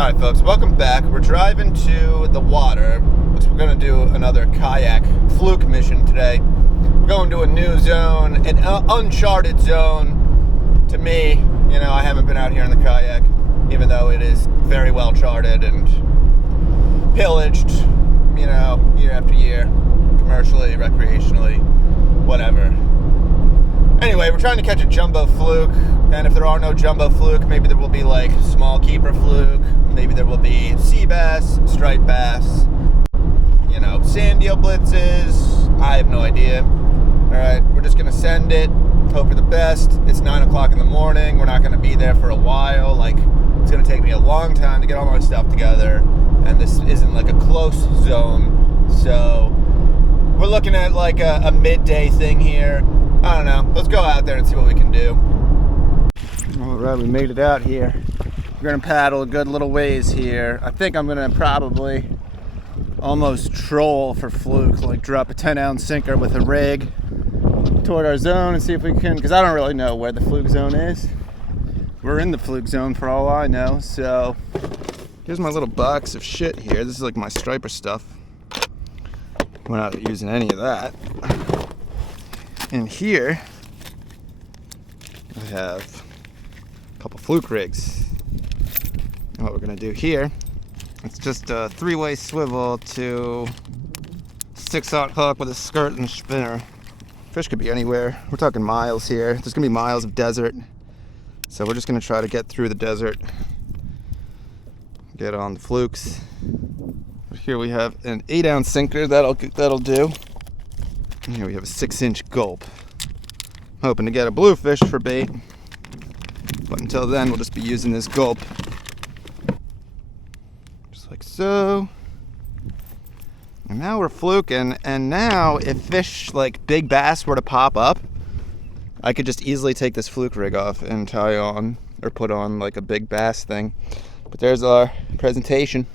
Alright folks, welcome back. We're driving to the water. We're going to do another kayak Fluke mission today. We're going to a new zone, an uncharted zone to me. You know, I haven't been out here in the kayak, even though it is very well charted and pillaged, you know, year after year, commercially, recreationally, whatever. Anyway, we're trying to catch a jumbo fluke, and if there are no jumbo fluke, maybe there will be like small keeper fluke, maybe there will be sea bass, striped bass, you know, sand eel blitzes. I have no idea. Alright, we're just gonna send it, hope for the best. It's 9 o'clock in the morning, we're not gonna be there for a while. Like, it's gonna take me a long time to get all my stuff together, and this isn't like a close zone, so we're looking at like a midday thing here. I don't know. Let's go out there and see what we can do. Alright, we made it out here. We're going to paddle a good little ways here. I think I'm going to probably almost troll for fluke, like drop a 10-ounce sinker with a rig toward our zone and see if we can, because I don't really know where the fluke zone is. We're in the fluke zone for all I know, so here's my little box of shit here. This is like my striper stuff. We're not using any of that. And here, I have a couple fluke rigs. And what we're gonna do here, it's just a 3-way swivel to 6-aught hook with a skirt and spinner. Fish could be anywhere. We're talking miles here. There's gonna be miles of desert. So we're just gonna try to get through the desert, get on the flukes. Here we have an 8-ounce sinker, that'll do. And here we have a 6-inch gulp. Hoping to get a bluefish for bait, but until then we'll just be using this gulp. Just like so. And now we're fluking, and now if fish like big bass were to pop up, I could just easily take this fluke rig off and tie on or put on like a big bass thing. But there's our presentation.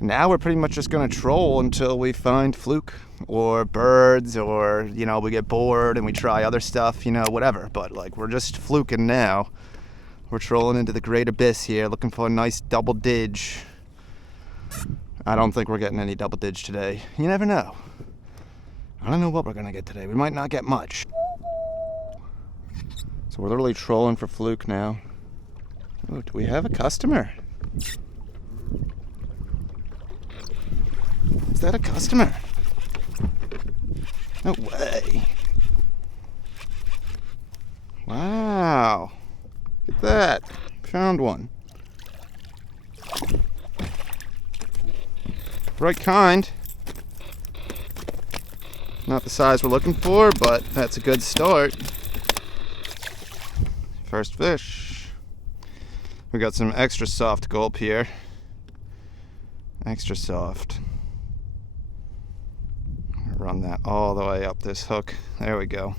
Now we're pretty much just gonna troll until we find fluke or birds, or, you know, we get bored and we try other stuff, you know, whatever. But like, we're just fluking now. We're trolling into the great abyss here, looking for a nice double dig. I don't think we're getting any double dig today. You never know. I don't know what we're gonna get today. We might not get much. So we're literally trolling for fluke now. Oh, do we have a customer? Is that a customer? No way. Wow. Look at that. Found one. Right kind. Not the size we're looking for, but that's a good start. First fish. We got some extra soft gulp here. Extra soft. Run that all the way up this hook. There we go.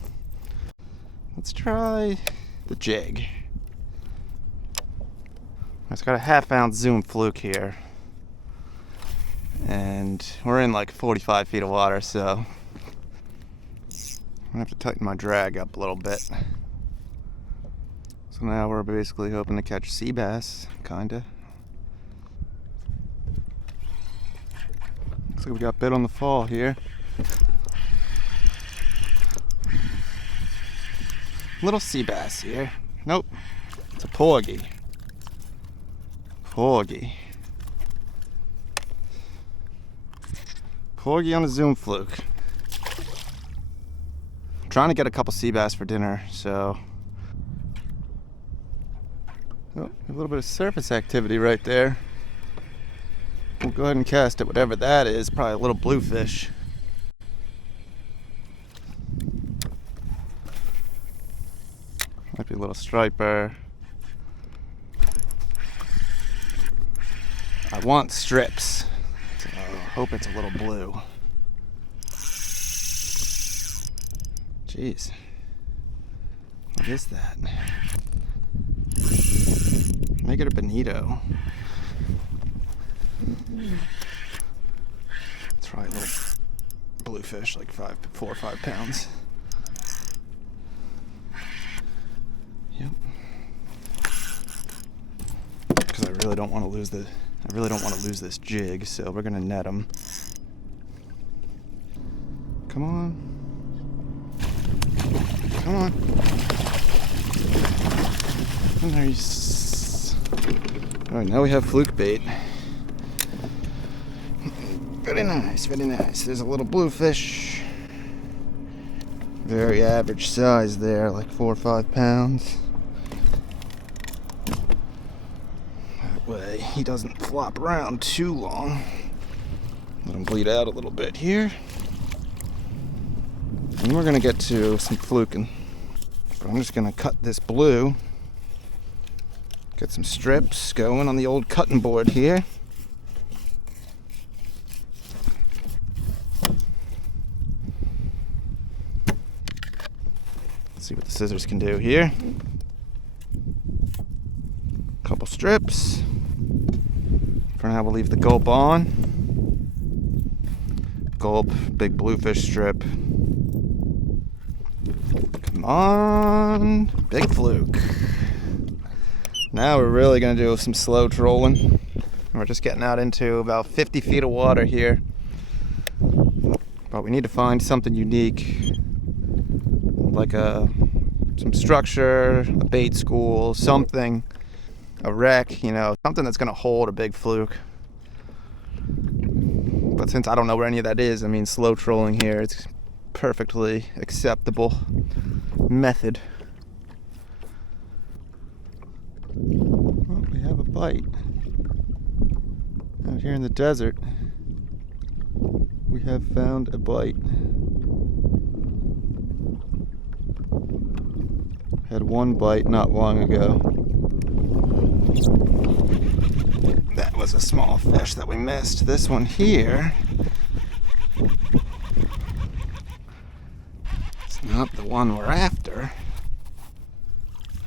Let's try the jig. It's got a 1/2-ounce zoom fluke here. And we're in like 45 feet of water, so I'm gonna have to tighten my drag up a little bit. So now we're basically hoping to catch sea bass, kinda. Looks like we got bit on the fall here. Little sea bass here. Nope. It's a porgy. Porgy. Porgy on a zoom fluke. I'm trying to get a couple sea bass for dinner, so. Oh, a little bit of surface activity right there. We'll go ahead and cast it, whatever that is. Probably a little bluefish. Might be a little striper. I want strips, so I hope it's a little blue. Jeez. What is that? Make it a bonito. Try a little bluefish, like 4 or 5 pounds. Yep. really don't want to lose this jig, so we're gonna net him. Come on. Come on. Nice. Alright, now we have fluke bait. Very nice, very nice. There's a little bluefish. Very average size there, like 4 or 5 pounds. That way he doesn't flop around too long. Let him bleed out a little bit here. And we're gonna get to some fluking. But I'm just gonna cut this blue. Get some strips going on the old cutting board here. Let's see what the scissors can do here. Couple strips. For now we'll leave the gulp on. Gulp, big bluefish strip. Come on, big fluke. Now we're really gonna do some slow trolling. We're just getting out into about 50 feet of water here. But we need to find something unique, like some structure, a bait school, something, a wreck, you know, something that's gonna hold a big fluke. But since I don't know where any of that is, I mean, slow trolling here, it's perfectly acceptable method. Well, we have a bite. Out here in the desert, we have found a bite. Had one bite not long ago. That was a small fish that we missed. This one here, it's not the one we're after.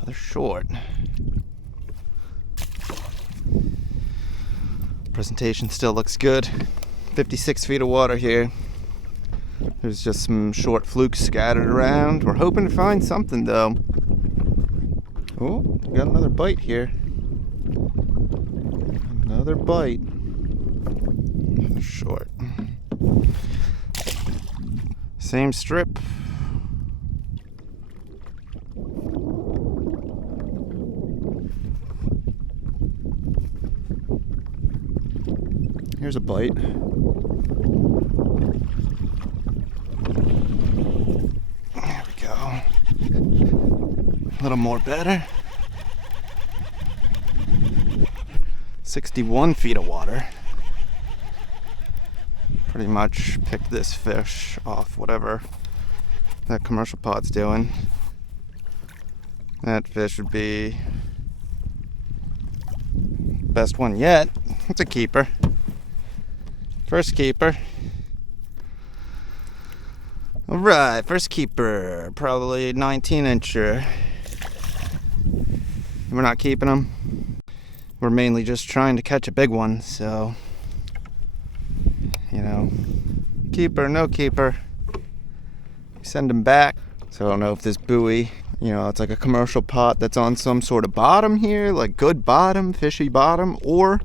They're short. Presentation still looks good. 56 feet of water here. There's just some short flukes scattered around. We're hoping to find something though. Oh, we got another bite here. Another bite. Short. Same strip. Here's a bite. There we go. A little more better. 61 feet of water. Pretty much picked this fish off whatever that commercial pod's doing. That fish would be best one yet. It's a keeper. First keeper. Alright, first keeper. Probably 19-incher. We're not keeping them. We're mainly just trying to catch a big one, so, you know, keeper, no keeper. Send him back. So I don't know if this buoy, you know, it's like a commercial pot that's on some sort of bottom here, like good bottom, fishy bottom, or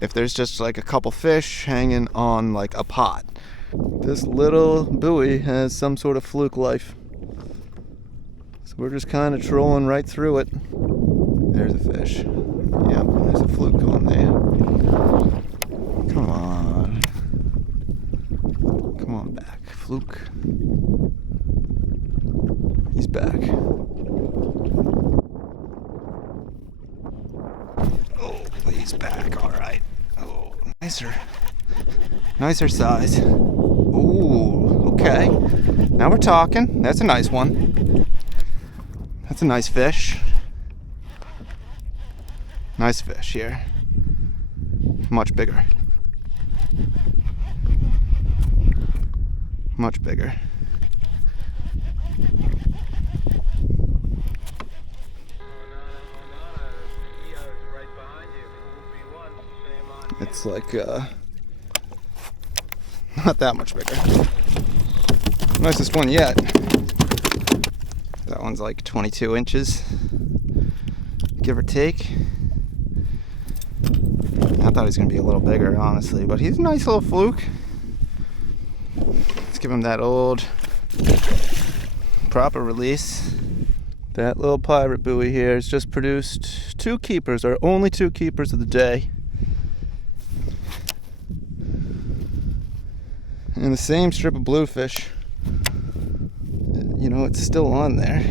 if there's just like a couple fish hanging on like a pot. This little buoy has some sort of fluke life. So we're just kind of trolling right through it. There's a fish. Yep, there's a fluke on there. Come on. Come on back, fluke. He's back. Oh, he's back, alright. Oh, nicer size. Ooh, okay. Now we're talking. That's a nice one. That's a nice fish. Nice fish here. Much bigger. Much bigger. It's like not that much bigger. Nicest one yet. That one's like 22 inches, give or take. thought he was going to be a little bigger, honestly, but he's a nice little fluke. Let's give him that old proper release. That little pirate buoy here has just produced 2 keepers, or only 2 keepers of the day. And the same strip of bluefish. You know, it's still on there.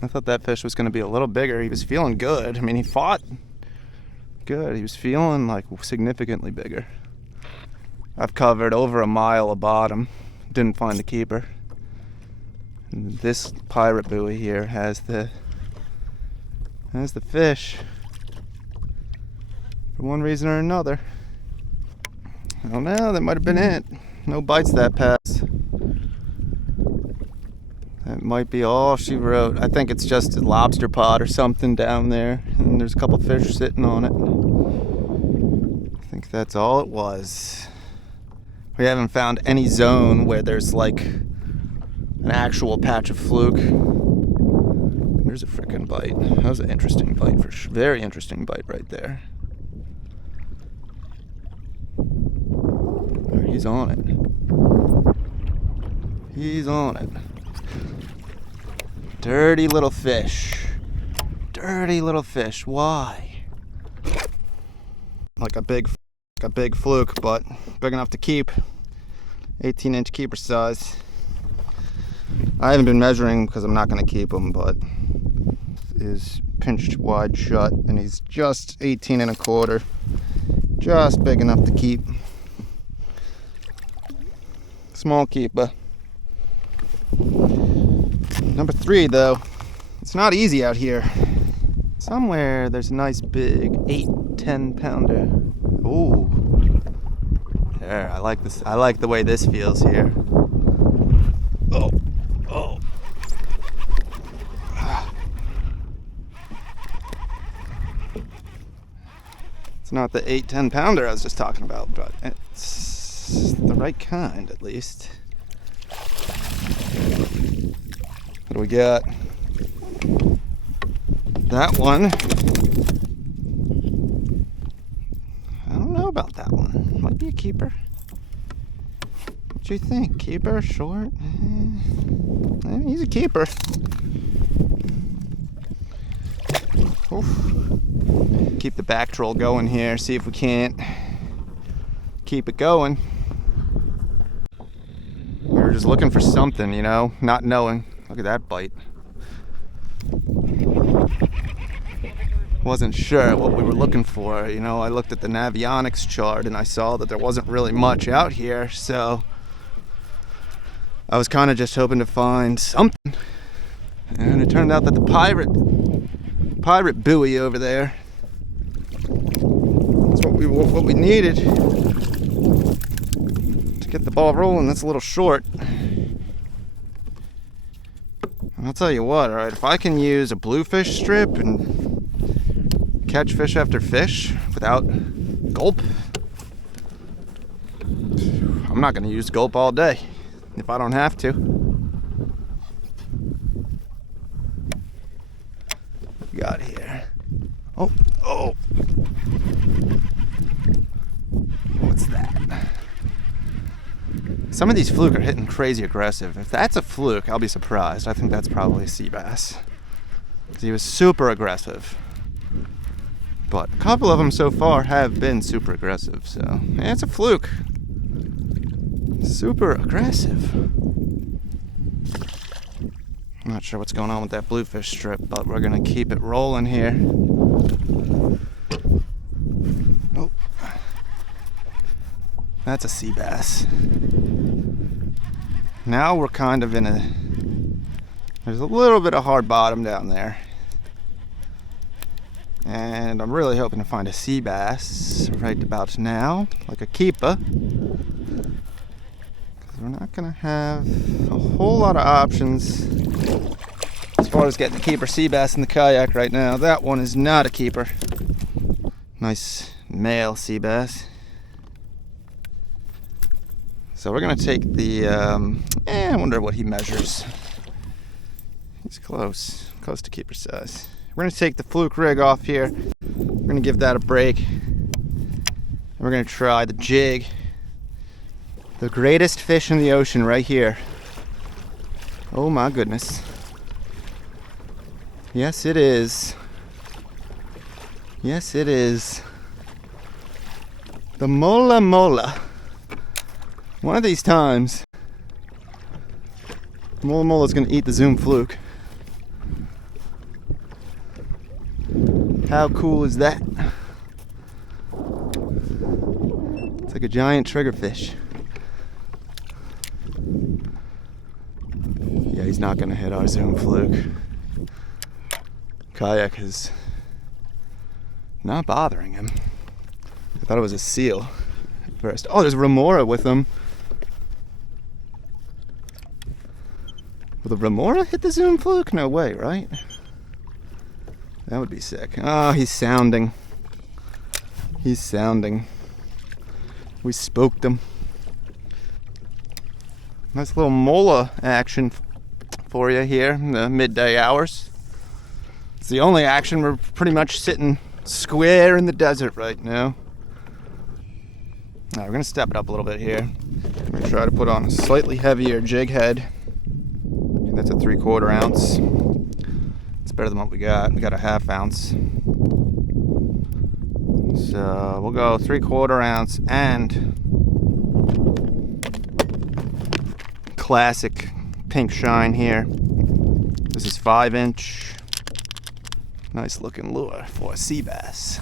I thought that fish was going to be a little bigger. He was feeling good. I mean, he fought good. He was feeling like significantly bigger. I've covered over a mile of bottom. Didn't find the keeper. And this pirate buoy here has the fish. For one reason or another. I don't know, that might have been it. No bites that pass. That might be all she wrote. I think it's just a lobster pot or something down there. And there's a couple fish sitting on it. I think that's all it was. We haven't found any zone where there's like an actual patch of fluke. There's a frickin' bite. That was an interesting bite for sure. Very interesting bite right there. He's on it. He's on it. Dirty little fish. Dirty little fish. Why? Like a big fluke, but big enough to keep. 18-inch keeper size. I haven't been measuring because I'm not going to keep him, but is pinched wide shut, and he's just 18 and a quarter. Just big enough to keep. Small keeper. Number 3, though. It's not easy out here. Somewhere there's a nice big 8-10 pounder. Ooh. There, I like this. I like the way this feels here. Oh. Oh. It's not the 8-10 pounder I was just talking about, but it's the right kind, at least. What do we got? That one. I don't know about that one. Might be a keeper. What do you think? Keeper? Short? He's a keeper. Oof. Keep the back troll going here. See if we can't keep it going. We were just looking for something, you know, not knowing. Look at that bite. Wasn't sure what we were looking for. You know, I looked at the Navionics chart and I saw that there wasn't really much out here, so I was kind of just hoping to find something. And it turned out that the pirate buoy over there, that's what we needed to get the ball rolling. That's a little short. And I'll tell you what, alright, if I can use a bluefish strip and catch fish after fish without gulp, I'm not going to use gulp all day if I don't have to. What we got here? Oh. What's that? Some of these fluke are hitting crazy aggressive. If that's a fluke, I'll be surprised. I think that's probably a sea bass. He was super aggressive. But a couple of them so far have been super aggressive, so yeah, it's a fluke. Super aggressive. I'm not sure what's going on with that bluefish strip, but we're gonna keep it rolling here. Oh. That's a sea bass. Now we're kind of in there's a little bit of hard bottom down there. And I'm really hoping to find a sea bass right about now, like a keeper. Because we're not gonna have a whole lot of options as far as getting a keeper sea bass in the kayak right now. That one is not a keeper. Nice male sea bass. So we're gonna take the, I wonder what he measures. He's close to keeper size. We're gonna take the Fluke rig off here. We're gonna give that a break. And we're gonna try the jig. The greatest fish in the ocean right here. Oh my goodness. Yes, it is. Yes, it is. The mola mola. One of these times, mola mola is gonna eat the Zoom Fluke. How cool is that? It's like a giant triggerfish. Yeah, he's not gonna hit our Zoom Fluke. Kayak is not bothering him. I thought it was a seal at first. Oh, there's remora with him. Will the remora hit the Zoom Fluke? No way, right? That would be sick. Oh, he's sounding. He's sounding. We spooked him. Nice little mola action for you here in the midday hours. It's the only action. We're pretty much sitting square in the desert right now. Alright, we're going to step it up a little bit here. I'm going to try to put on a slightly heavier jig head. That's a 3/4 ounce. It's better than what we got. We got a 1/2 ounce. So we'll go 3/4 ounce and classic pink shine here. This is 5-inch. Nice looking lure for a sea bass.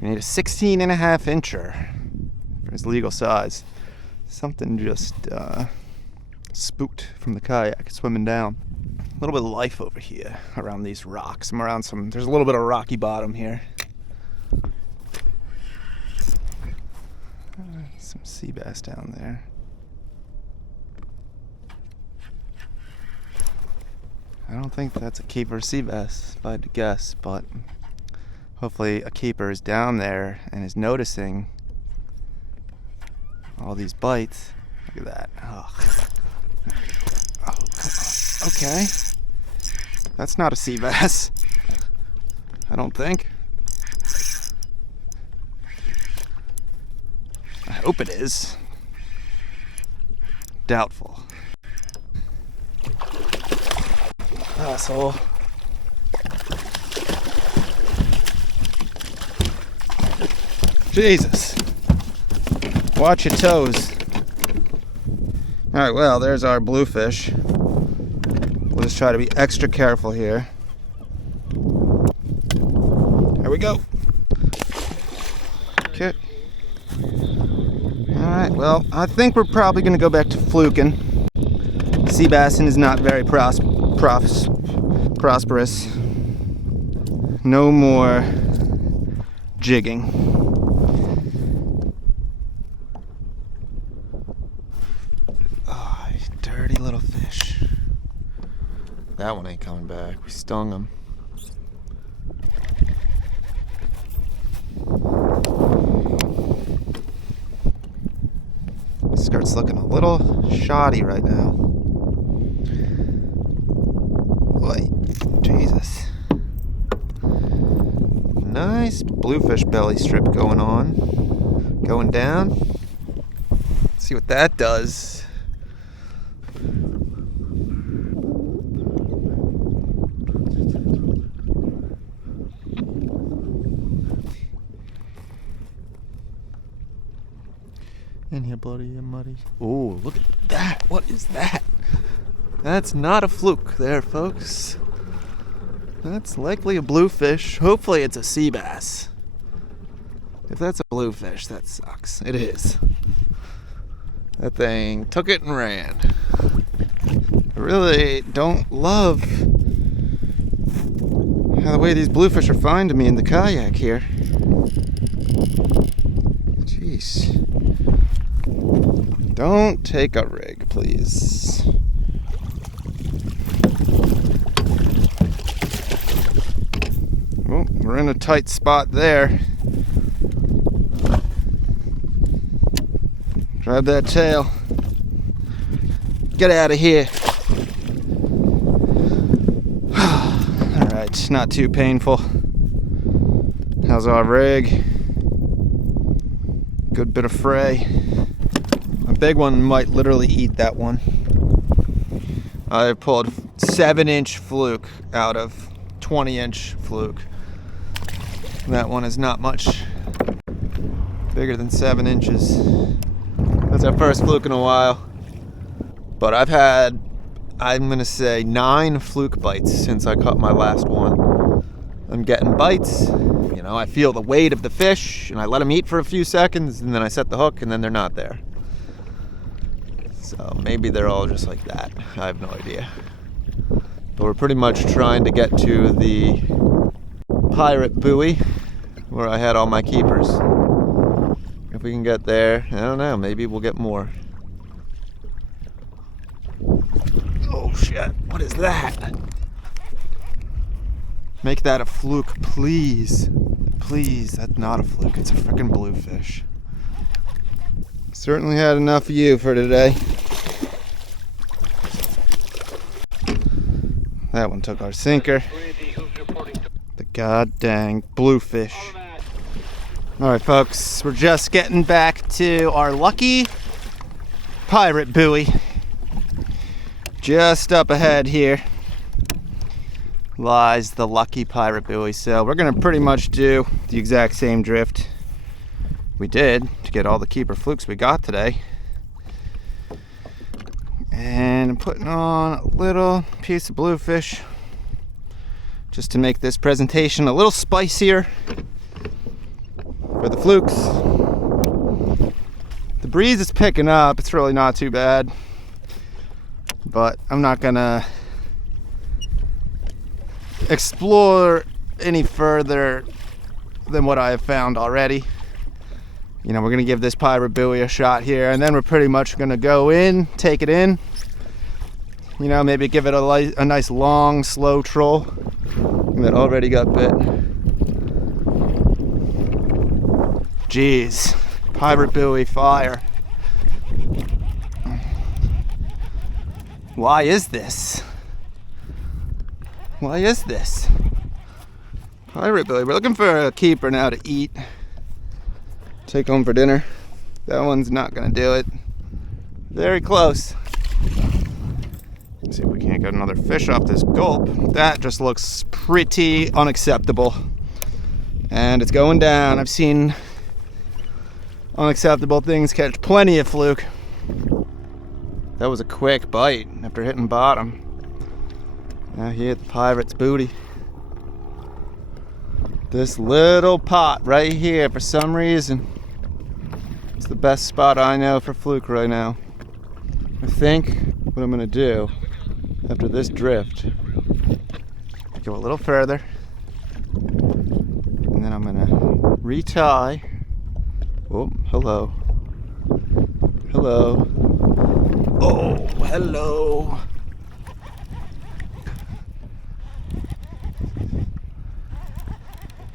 We need a 16.5 incher for his legal size. Something just spooked from the kayak swimming down. A little bit of life over here around these rocks. I'm around there's a little bit of rocky bottom here. Some sea bass down there. I don't think that's a keeper sea bass, if I had to guess, but hopefully a keeper is down there and is noticing all these bites. Look at that. Oh, come on. Okay. That's not a sea bass. I don't think. I hope it is. Doubtful. Asshole. Jesus. Watch your toes. Alright, well, there's our bluefish. We'll just try to be extra careful here. There we go. Okay. Alright, well, I think we're probably going to go back to fluking. Sea bassing is not very prosperous. No more jigging. Oh, dirty little fish. That one ain't coming back. We stung him. Skirt's looking a little shoddy right now. Boy, Jesus. Nice bluefish belly strip going on. Going down. Let's see what that does. In here, bloody and muddy. Oh, look at that. What is that? That's not a fluke there, folks. That's likely a bluefish. Hopefully it's a sea bass. If that's a bluefish, that sucks. It is. That thing took it and ran. I really don't love how the way these bluefish are finding me in the kayak here. Jeez. Don't take a rig, please. Oh, we're in a tight spot there. Grab that tail. Get out of here. Alright. right, not too painful. How's our rig? Good bit of fray. A big one might literally eat that one. I pulled 7-inch fluke out of 20-inch fluke. That one is not much bigger than 7 inches. That's our first fluke in a while. But I've had, I'm gonna say, 9 fluke bites since I caught my last one. I'm getting bites. You know, I feel the weight of the fish, and I let them eat for a few seconds, and then I set the hook, and then they're not there. So maybe they're all just like that. I have no idea. But we're pretty much trying to get to the pirate buoy where I had all my keepers. If we can get there, I don't know, maybe we'll get more. Oh shit, what is that? Make that a fluke, please. Please, that's not a fluke, it's a freaking bluefish. Certainly had enough of you for today. That one took our sinker. The god dang bluefish. Alright folks, we're just getting back to our lucky pirate buoy. Just up ahead here lies the lucky pirate buoy. So we're gonna pretty much do the exact same drift we did to get all the keeper flukes we got today. And I'm putting on a little piece of bluefish just to make this presentation a little spicier for the flukes. The breeze is picking up, it's really not too bad, but I'm not gonna explore any further than what I have found already. You know, we're gonna give this pirate buoy a shot here, and then we're pretty much gonna go in, take it in. You know, maybe give it a nice long, slow troll that already got bit. Jeez, pirate buoy fire. Why is this? Why is this? Pirate buoy, we're looking for a keeper now to eat. Take home for dinner. That one's not gonna do it. Very close. Let's see if we can't get another fish off this gulp. That just looks pretty unacceptable. And it's going down. I've seen unacceptable things catch plenty of fluke. That was a quick bite after hitting bottom. Now he hit the pirate's booty. This little pot right here, for some reason, it's the best spot I know for fluke right now. I think what I'm gonna do after this drift, go a little further, and then I'm gonna retie. Oh, hello. Hello. Oh, hello.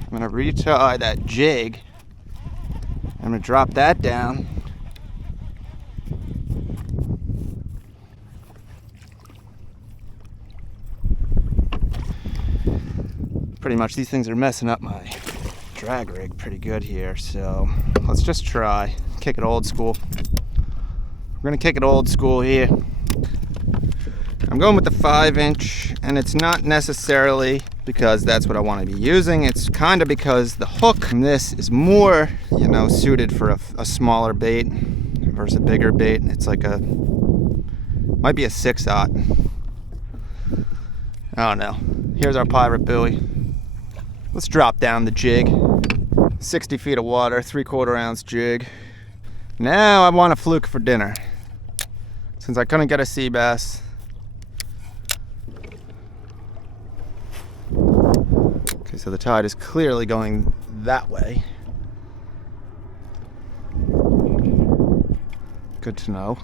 I'm gonna retie that jig. I'm gonna drop that down. Pretty much these things are messing up my drag rig pretty good here, so let's just try. Kick it old school. We're gonna kick it old school here. I'm going with the 5-inch, and it's not necessarily because that's what I want to be using. It's kind of because the hook in this is more, you know, suited for a smaller bait versus a bigger bait. It's like might be a 6-aught. I don't know. Here's our pirate buoy. Let's drop down the jig. 60 feet of water, 3/4 ounce jig. Now I want a fluke for dinner. Since I couldn't get a sea bass. Okay, so the tide is clearly going that way. Good to know.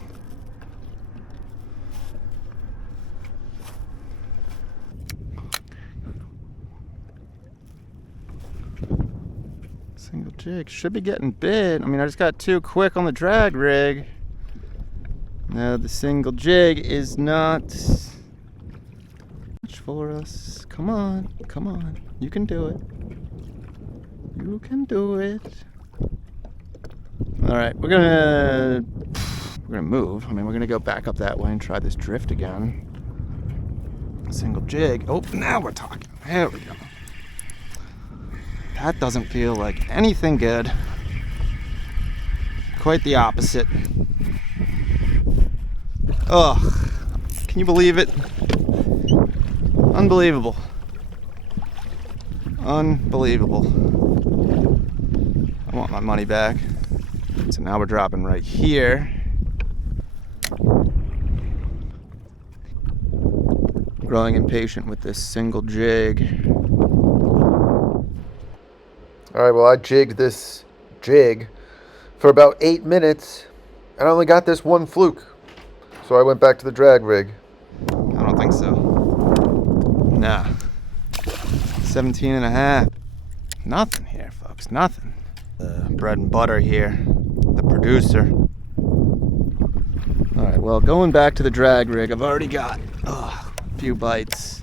Single jig should be getting bit. I mean, I just got too quick on the drag rig. Now the single jig is not much for us. Come on, come on. You can do it. You can do it. All right, we're gonna move. I mean, we're gonna go back up that way and try this drift again. A single jig. Oh, now we're talking. There we go. That doesn't feel like anything good. Quite the opposite. Ugh. Can you believe it? Unbelievable. Unbelievable. I want my money back. So now we're dropping right here. Growing impatient with this single jig. Alright, well, I jigged this jig for about 8 minutes and I only got this one fluke. So I went back to the drag rig. I don't think so. Nah. 17 and a half. Nothing here, folks. Nothing. The bread and butter here. The producer. Alright, well, going back to the drag rig, I've already got a few bites.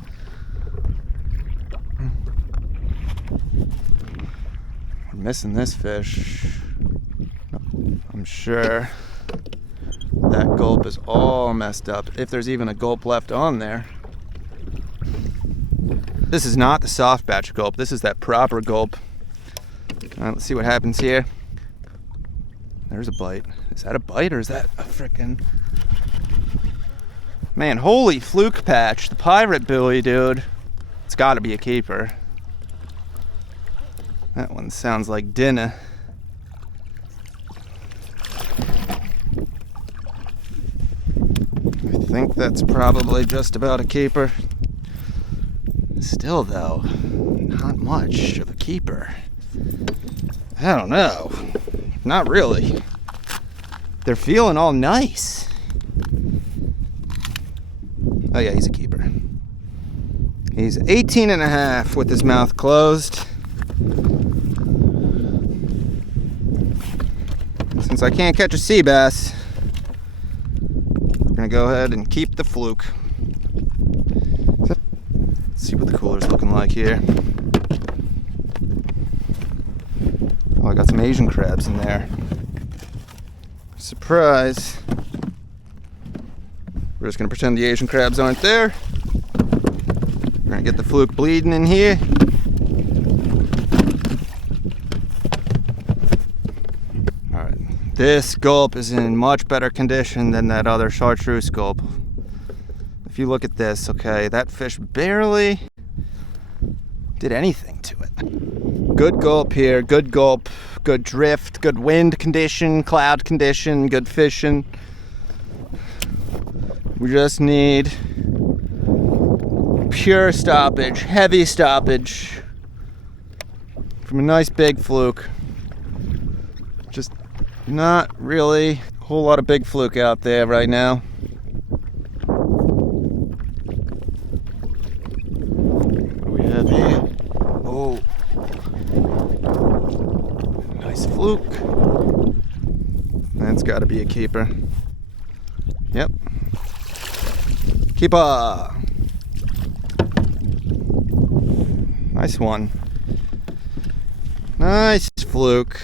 I'm missing this fish. I'm sure that gulp is all messed up, if there's even a gulp left on there. This is not the soft batch gulp. This is that proper gulp. All right, let's see what happens here. There's a bite. Is that a bite or is that a frickin'... Man, holy fluke patch. The pirate buoy, dude. It's gotta be a keeper. That one sounds like dinner. I think that's probably just about a keeper. Still, though, not much of a keeper. I don't know. Not really. They're feeling all nice. Oh yeah, he's a keeper. He's 18 and a half with his mouth closed. Since I can't catch a sea bass, we're gonna go ahead and keep the fluke. Let's see what the cooler's looking like here. Oh, I got some Asian crabs in there. Surprise. We're just gonna pretend the Asian crabs aren't there. We're gonna get the fluke bleeding in here. Alright, this gulp is in much better condition than that other chartreuse gulp. If you look at this, okay, that fish barely did anything to it. Good gulp here, good gulp, good drift, good wind condition, cloud condition, good fishing. We just need pure stoppage, heavy stoppage from a nice big fluke. Just not really a whole lot of big fluke out there right now. What do we have here? Oh, nice fluke. That's got to be a keeper. Yep. Keeper. Nice one. Nice fluke.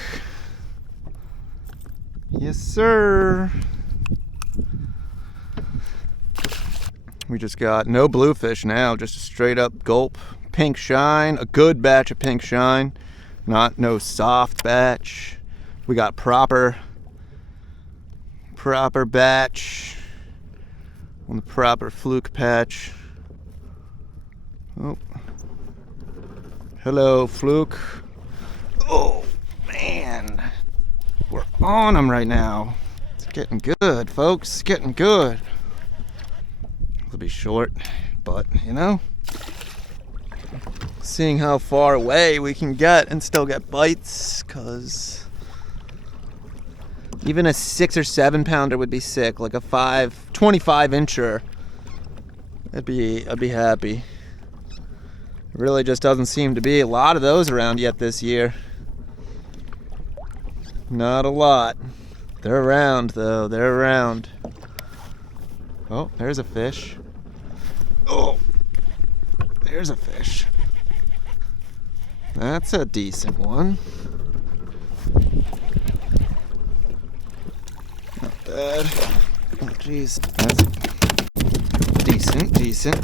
Yes, sir. We just got no bluefish now, just a straight up gulp. Pink shine, a good batch of pink shine. Not no soft batch. We got proper batch on the proper fluke patch. Oh. Hello, fluke. Oh, man. We're on them right now. It's getting good, folks. It's getting good. It'll be short, but, you know, seeing how far away we can get and still get bites, because even a 6 or 7 pounder would be sick. Like a 25 incher, I'd be happy. It really just doesn't seem to be a lot of those around yet this year. Not a lot. They're around, though. They're around. Oh, there's a fish. Oh, There's a fish. That's a decent one. Not bad. Oh, jeez. That's decent.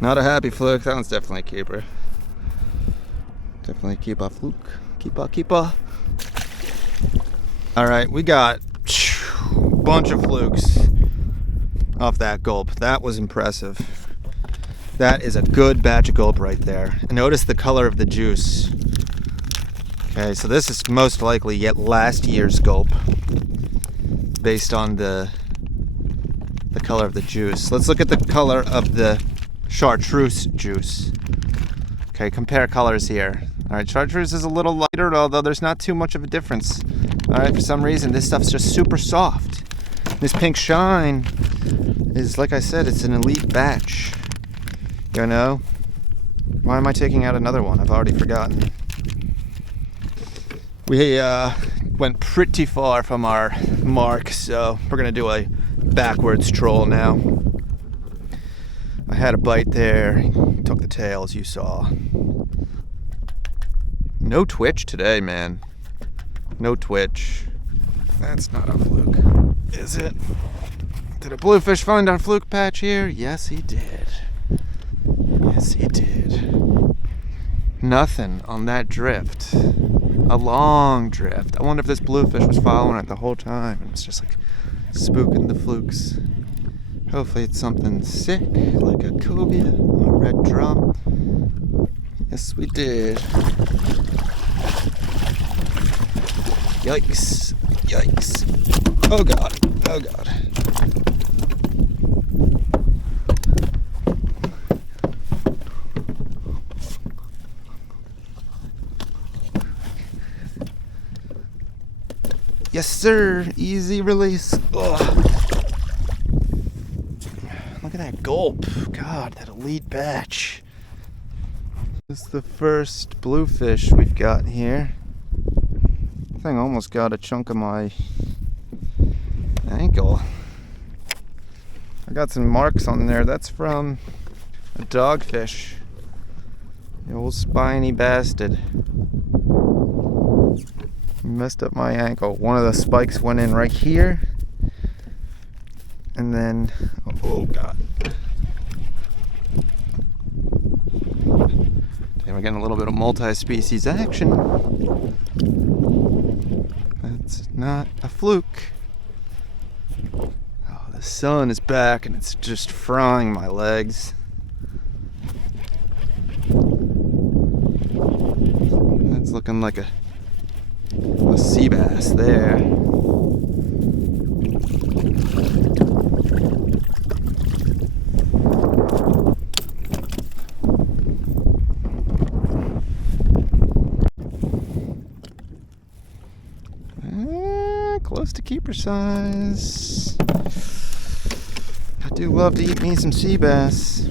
Not a happy fluke. That one's definitely a keeper. Definitely keep a fluke. Keep a. All right, we got a bunch of flukes off that gulp. That was impressive. That is a good batch of gulp right there. And notice the color of the juice. Okay, so this is most likely yet last year's gulp based on the color of the juice. Let's look at the color of the chartreuse juice. Okay, compare colors here. All right, chartreuse is a little lighter, although there's not too much of a difference. All right, for some reason, this stuff's just super soft. This pink shine is, like I said, it's an elite batch. You know? Why am I taking out another one? I've already forgotten. We went pretty far from our mark, so we're gonna do a backwards troll now. I had a bite there, took the tail as you saw. No twitch today, man. No twitch. That's not a fluke, is it? Did a bluefish find our fluke patch here? Yes, he did. Yes, he did. Nothing on that drift. A long drift. I wonder if this bluefish was following it the whole time and it's just like spooking the flukes. Hopefully it's something sick, like a cobia or a red drum. Yes, we did. Yikes. Oh God. Yes, sir. Easy release. Ugh. Look at that gulp. God, that elite batch. This is the first bluefish we've got here. That thing almost got a chunk of my ankle. I got some marks on there. That's from a dogfish. The old spiny bastard. Messed up my ankle. One of the spikes went in right here. And then, oh God. Damn, we're getting a little bit of multi-species action. That's not a fluke. Oh, the sun is back and it's just frying my legs. That's looking like a sea bass there. Close to keeper size. I do love to eat me some sea bass.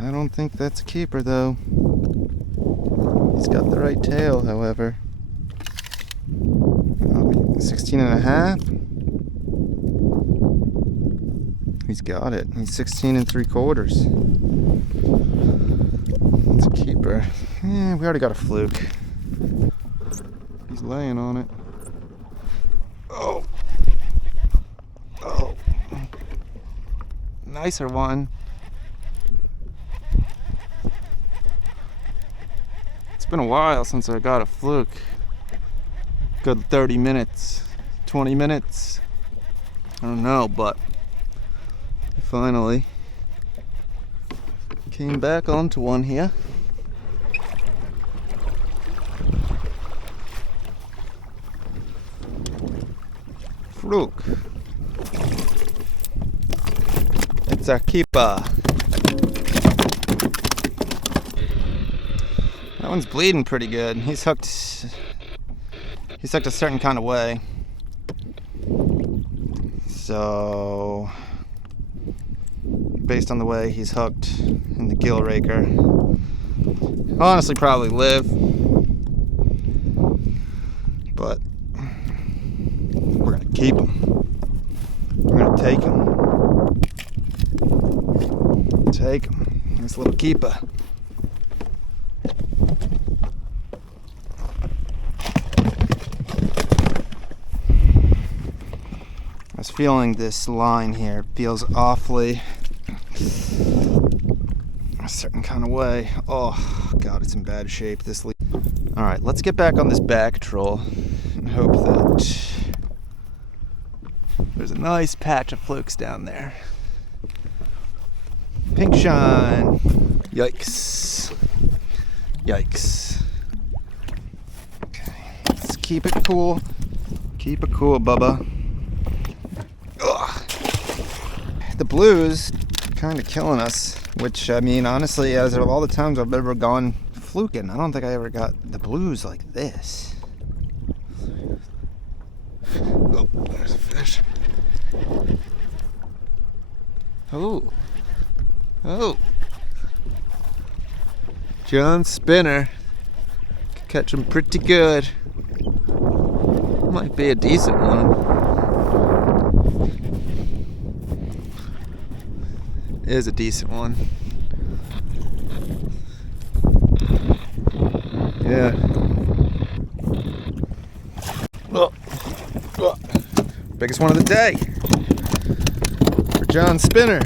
I don't think that's a keeper though. He's got the right tail, however. 16 and a half. He's got it. He's 16 and 3/4. It's a keeper. Yeah, we already got a fluke. He's laying on it. Oh. Nicer one. It's been a while since I got a fluke. Good 30 minutes, 20 minutes. I don't know, but I finally came back onto one here. Fluke. It's a keeper. That one's bleeding pretty good. He's hooked a certain kind of way. So, based on the way he's hooked in the gill raker, he'll honestly probably live. But we're gonna keep him. We're gonna Take him. Take him. Nice little keeper. I was feeling this line here. It feels awfully a certain kind of way. Oh, God, it's in bad shape, this lead. All right, let's get back on this back troll and hope that there's a nice patch of flukes down there. Pink shine. Yikes. Yikes. Okay, let's keep it cool. Keep it cool, Bubba. Ugh. The blues kind of killing us, which, I mean, honestly, as of all the times I've ever gone fluking, I don't think I ever got the blues like this. Oh, there's a fish. Oh. Oh. John Spinner. Could catch him pretty good. Might be a decent one. Is a decent one. Yeah. Oh. Oh. Biggest one of the day for John Spinner.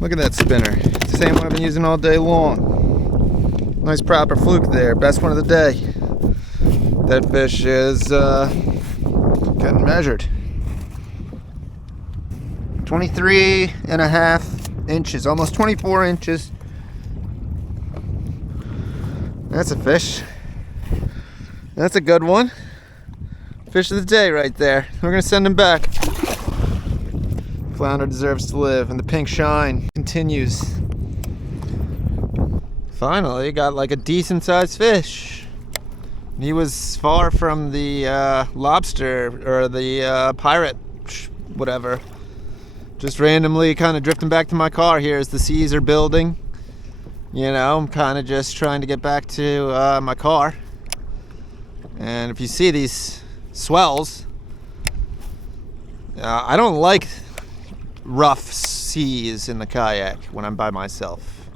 Look at that spinner. It's the same one I've been using all day long. Nice proper fluke there. Best one of the day. That fish is getting measured. 23.5 inches, almost 24 inches. That's a fish. That's a good one. Fish of the day right there. We're gonna send him back. Flounder deserves to live, and the pink shine continues. Finally got like a decent sized fish. He was far from the lobster or the pirate, whatever. Just randomly kind of drifting back to my car here as the seas are building. You know, I'm kind of just trying to get back to my car. And if you see these swells, I don't like rough seas in the kayak when I'm by myself.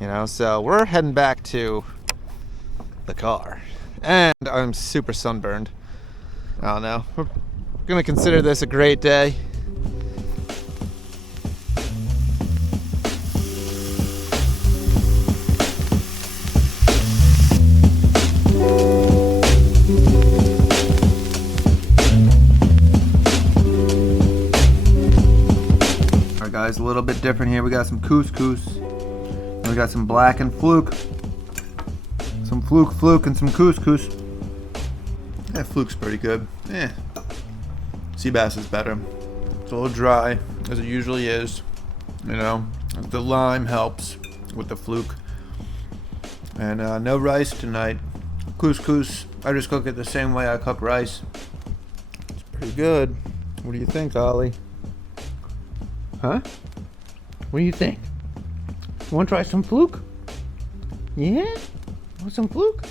You know, so we're heading back to the car. And I'm super sunburned. I don't know. We're going to consider this a great day. Guys, a little bit different here. We got some couscous, and we got some black and fluke. Some fluke, and some couscous. That fluke's pretty good. Sea bass is better. It's a little dry, as it usually is. You know, the lime helps with the fluke. And no rice tonight. Couscous, I just cook it the same way I cook rice. It's pretty good. What do you think, Ollie? Huh? What do you think? You want to try some fluke? Yeah? Want some fluke?